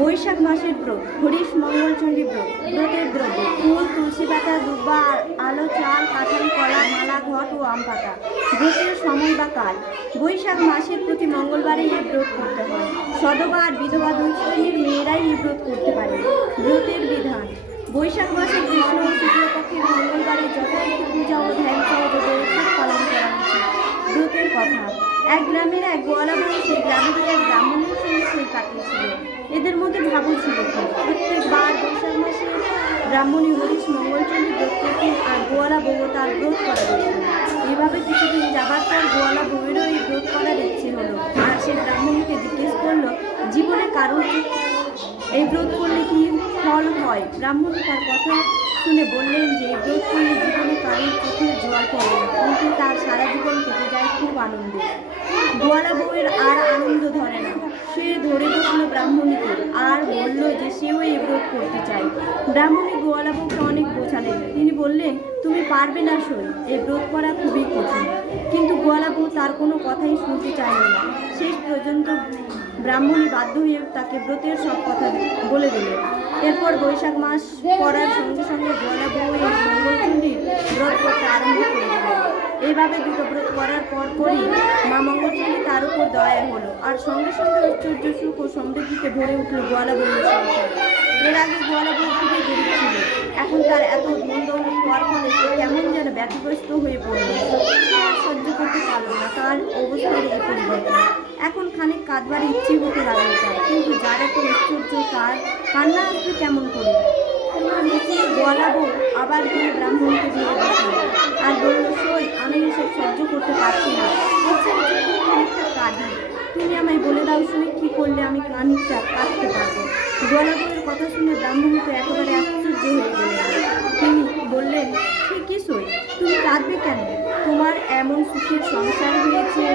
বৈশাখ মাসের ব্রত, হরিশ মঙ্গলচণ্ডী ব্রত। ব্রতের দ্রব্য: ফুল, তুলসী পাতা, দুব্বা, আলো, চাল, কাঁঠালি, কলা, মালা, ঘট ও আম পাতা। ব্রতের সময় বা কাল: বৈশাখ মাসের প্রতি মঙ্গলবারে এই ব্রত করতে হয়। সধবা আর বিধবা দুই শ্রেণীর মেয়েরাই এই ব্রত করতে পারে। ব্রতের বিধান: বৈশাখ মাসের কৃষ্ণ ও শুক্লপক্ষের মঙ্গলবারে যথারীতি পূজা ও ধ্যান সহযোগে ব্রত পালন করা উচিত। ব্রতের কথা: এক গ্রামের এক গোয়ালা বউ সেই গ্রামের এক ব্রাহ্মণের সঙ্গে সেই কাটিয়েছিল। এদের মধ্যে ভাবু ছিল। প্রত্যেকবার বৈশাখ মাসে ব্রাহ্মণী হরিশ মঙ্গলচণ্ডী ব্রত করতেন আর গোয়ালা বউ তার ব্রত করা দিতেন। এইভাবে কিছুদিন যাবার পর গোয়ালা বউয়েরও এই ব্রত করার ইচ্ছে হলো। আর সে ব্রাহ্মণীকে জিজ্ঞেস করলো, জীবনে কারোর এই ব্রত করলে কি ফল হয়? ব্রাহ্মণী তার কথা শুনে বললেন যে এই ব্রত করলে জীবনে কারোর চোখের জল পড়ে না, কিন্তু তার সারা জীবন কেটে যায় খুব আনন্দে। গোয়ালা বউয়ের আর আনন্দ ধরে না। সে ধরে বসলো ব্রাহ্মণীকে আর বলল যে সেও এই ব্রত করতে চায়। ব্রাহ্মণী গোয়ালা বউকে অনেক বোঝালেন। তিনি বললেন, তুমি পারবে না সই, এই ব্রত করা খুবই কঠিন। কিন্তু গোয়ালা বউ তার কোনো কথাই শুনতে চাইল না। শেষ পর্যন্ত ব্রাহ্মণী বাধ্য হয়ে তাকে ব্রতের সব কথা বলে দিলেন। এরপর বৈশাখ মাস পড়ার সঙ্গে সঙ্গে গোয়ালা বউ এই মঙ্গলচণ্ডী ব্রত করতে আরম্ভ করে দিলেন। এইভাবে দুটো ব্রত করার পরই মা মঙ্গলচণ্ডী তার উপর দয়া হলো আর সঙ্গে সঙ্গে ঐশ্বর্য, সুখ ও সমৃদ্ধিতে ভরে উঠল গোয়ালা বউয়ের সংসার। এর আগে গোয়ালা বউ খুবই গরিব ছিল। এখন তার এত ধন দৌলত হওয়ার ফলে সে কেমন যেন ব্যতিগ্রস্ত হয়ে পড়ল। সহ্য করতে পারল না তার অবস্থার এই পরিবর্তন। এখন খানিক কাঁদবার ইচ্ছে হতে লাগলো তার, কিন্তু যার এত ঐশ্বর্য তার কান্না আসবে কেমন করে? গোয়ালা বউ আবার গিয়ে ব্রাহ্মণকে ধরে বসল আর বলল, সই, আমি এসব সহ্য করতে পারছি না। খানিকটা কাঁদি, তুমি আমায় বলে দাও সই, কি করলে আমি খানিকটা কাঁদতে পারবো? গোয়ালা বউয়ের কথা শুনে ব্রাহ্মণী তো একেবারে আশ্চর্য হয়ে গেলেন। তিনি বললেন, সে কি সই, তুমি কাঁদবে কেন? তোমার এমন সুখের সংসার হয়েছে,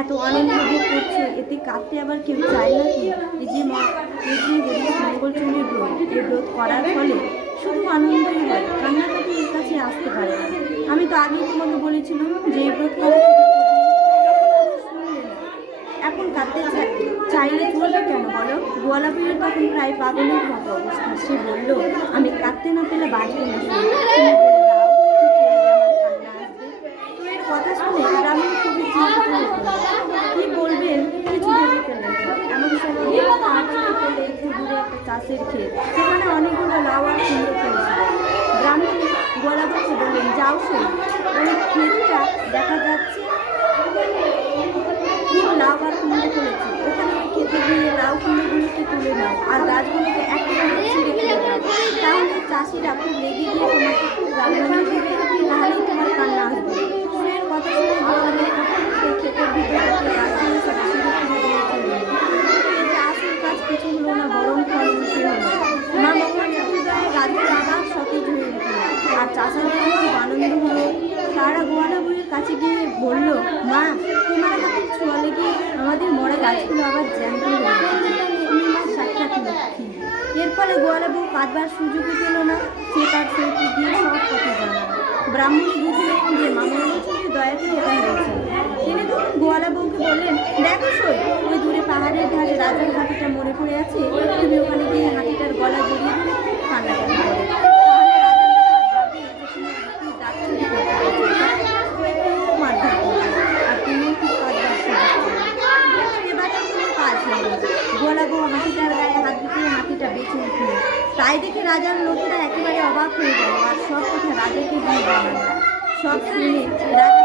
এত আনন্দ ভোগ করছো, এতে কাঁদতে আবার কেউ চায় নাকি? এই যে হরিশ মঙ্গলচণ্ডীর ব্রত, এই ব্রত করার ফলে শুধু আনন্দই হয়, কান্নাকাটি এর কাছে আসতে পারে না। আমি তো আগেই তোমাকে বলেছিলাম যে এই ব্রত করা এখন কাঁদতে চাইলে চলবে কেন বলো? গোয়ালা বউয়ের তখন প্রায় পাগলের মতো অবস্থা। সে বলল, আমি কাঁদতে না পেলে বাঁচব না। কথা শুনে গ্রামীণ খুবই চিন্তিত কি বলবেন কিছু ভেবে পেলেন। এমন সময় একটু দূরে একটা চাষের ক্ষেত, সেখানে অনেকগুলো লাউ আর কুমড়ো ফেলেছিল। গ্রামীণ গোয়ালা বউকে বললেন, যাও সে ওই ক্ষেতটা দেখা যাচ্ছে খুব লাউ আর কুমড়ো ফেলেছে, ওখানে ওই খেতে গিয়ে লাউ কুমড়োগুলোকে তুলে নাও আর গাছগুলোকে একেবারে ছিঁড়ে ফেলে দাও। তাহলে চাষিরা খুব রেগে গিয়ে তোমাকে খুব রান্না দেবে, তাহলেই তোমার কান্না আসবে। কথা শুনে ক্ষেতের ভিতরে আসল কাজ কিছু হলো না, বরং ফল মুখে হলো। মা মঙ্গলচণ্ডী গাছের আবার সতেজ হয়ে উঠল আর চাষাদের খুব আনন্দ হলো। তারা গোয়ালা বউয়ের কাছে গিয়ে বলল, মা, তোমার হাতের ছোঁয়া লেগে আমাদের মরা গাছগুলো আবার জ্যান্ত হয়ে গেছে, তুমি মা সাক্ষাৎ লক্ষ্মী। এরপরে গোয়ালা বউ কাঁদবার সুযোগই পেল না। সে তার সৈকে গিয়ে সব কথা জানাল। ব্রাহ্মণী বুঝলেন যে মা মঙ্গলচণ্ডীর দয়াতে এটা হয়েছে। তিনি তখন গোয়ালা বউকে বললেন, দেখো সই, ওই দূরে পাহাড়ের ধারে রাজার হাতিটা মরে পড়ে আছে, তুমি ওখানে গিয়ে হাতিটার গলা জড়িয়ে ধরে কান্নাকাটি করো। আর তুমি খুব কাজ হবে। গোয়ালা বউ হাতিটার গায়ে হাত দিতে হাতিটা বেঁচে উঠল। তাই দেখে রাজার লোকেরা একেবারে অবাক হয়ে গেল আর সব কথা রাজাকে দিয়ে জানাল। সব শুনে রাজা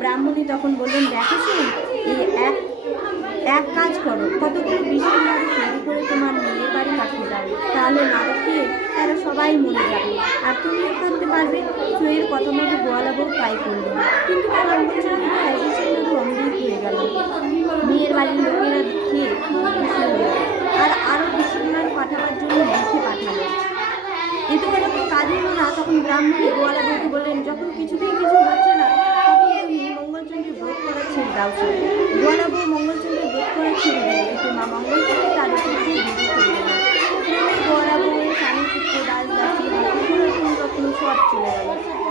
ব্রাহ্মণী তখন বললেন, দেখো শুন, এই এক কাজ করো, কতগুলো বিষের নাড়ু তৈরি করে তোমার মেয়ের বাড়ি পাঠিয়ে দাও, তাহলে নাড়ু খেয়ে তারা সবাই মরে যাবে আর তুমিও থাকতে পারবে। চুয়ের কথা মতো গোয়ালা বউ তাই করলো। কিন্তু নাড়ু অমৃত হয়ে গেল। মেয়ের বাড়ির লোকেরা খেয়ে আর আরো বিষের নাড়ু পাঠাবার জন্য লিখে পাঠালো। এতে যখন কাজ হলো না, তখন ব্রাহ্মণী গোয়ালা বউকে বললেন, যখন কিছুতেই কিছু হচ্ছে না, তখন লাউসা। গোয়ালা বউ মঙ্গলচন্দ্রের ব্রত করা ছেড়ে দিল, এতে মা মঙ্গলচন্দ্র তাদের থেকে বিরত হয়ে গেল। ক্রমে গোয়ালা বউয়ের স্বামী পুত্র দাস দাসী রত্ন সব চলে গেল।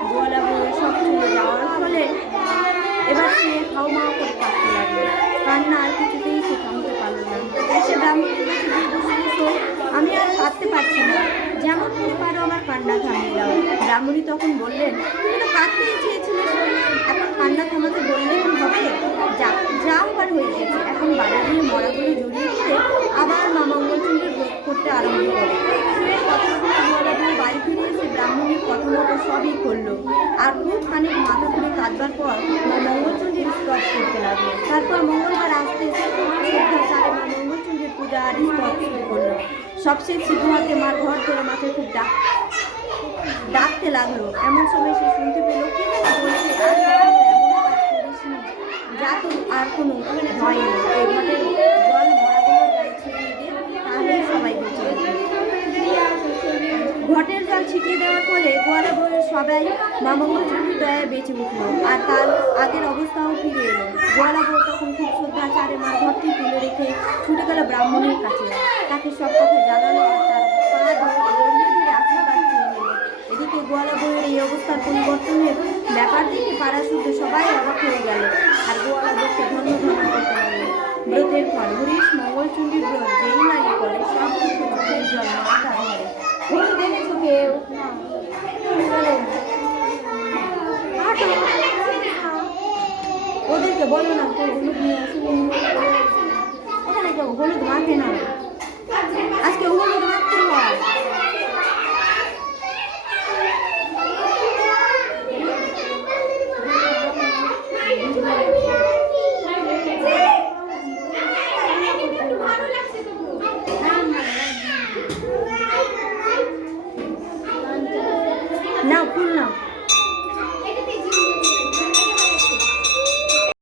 গোয়ালা বউয়ের সব চলে যাওয়ার ফলে এবার সে হাও মাও করে কাঁদতে লাগলো। কান্না আর কিছুতেই সে থামতে পারল না। এসে ব্রাহ্মণের কাছে গিয়ে বসল, আমি আর কাঁদতে পারছি না, যেমন করে পারো আমার কান্না থামিয়ে দাও। ব্রাহ্মণী তখন বললেন, তুমি তো কাঁদতেই চেয়েছিলে, এখন কান্না থামাতে বললে কি হবে? যা হবার হয়ে গেছে, এখন বাড়ি গিয়ে মরাগুলো জড়িয়ে দিয়ে আবার মা মঙ্গলচন্দ্রের ব্রত করতে আরম্ভ করে। শুয়ে কথাগুলো গোয়ালা বউ বাড়ি ফিরে এসে ব্রাহ্মণীর কথা মতো সবই করলো। আর খুব খানিক মাথা ঘুরে কাঁদবার পর মা মঙ্গলচন্দ্রের স্তব করতে লাগলো। তারপর মঙ্গলবার আসতে এসে শ্রদ্ধাচারে মা মঙ্গলচন্দ্রের পূজা আর স্তব শুরু করলো। সবশেষ সিদ্ধ হাতে মার ঘর ধরে মাথায় খুব ডাকতে লাগলো। এমন সময় সে শুনতে পেল, কে যেন বলছে, আর এমন কাজ করিসনি, যা তোর আর কোনো ভয় নেই, এই ঘটের জল মরাগুলোর গায়ে ছিটিয়ে দে, তাহলেই সবাই বেঁচে যাবে। ঘটের জল ছিটিয়ে দেওয়ার ফলে গোয়ালা বউয়ের সবাই মা মঙ্গলচন্দ্রের দয়ায় বেঁচে উঠলো, আর তার আগের অবস্থাও ফিরে এলো। গোয়ালা বউ তখন খুব শ্রদ্ধাচারে মার ঘরটি তুলে রেখে ছুটে গেল ব্রাহ্মণের কাছে। তাকে সব কথা জানালো আর তার পা জড়িয়ে ধরে আশীর্বাদ চেয়ে নিল। এদিকে গোয়ালা বউয়ের এই অবস্থার পরিবর্তনের ব্যাপার দেখে পাড়া শুদ্ধ সবাই অবাক হয়ে গেল, আর গোয়ালা বউকে ধন্য ধন্য করতে লাগলো। ব্রতের ফল হরিশ মঙ্গলচন্ডীর ব্রত যেই নারী করে, সব কিছু চোখের জল মাথা ধরে। হলুদ এনেছো কেউ? ওদেরকে বলো না কেউ হলুদ নিয়ে আসবে, ওখানে কেউ হলুদ মাখে না, আজকে হলুদ মাখতে হয়। না ফুল না।